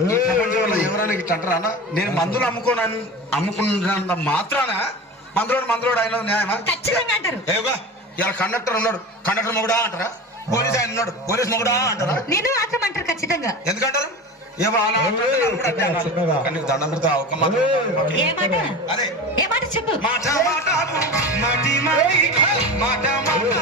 ఈ ప్రపంచంలో ఎవరైనా ఇట్లా అంటారా అన్న? నేను మందులు అమ్ముకున్నంత మాత్రాన మందులోడు ఆయన న్యాయమా? ఖచ్చితంగా అంటారు. ఏవా ఇలా కండక్టర్ ఉన్నాడు, కండక్టర్ మొగుడా అంటారా? పోలీస్ ఆయన ఉన్నాడు, పోలీస్ మొగుడా అంటారా? నేను మాత్రం అంటారు ఖచ్చితంగా. ఎందుకంటారు? ఏమో అలా దండం పెడతా ఒక మాట. ఏ మాట? అదే ఏ మాట చెప్పు. మాట మాట మాట మాట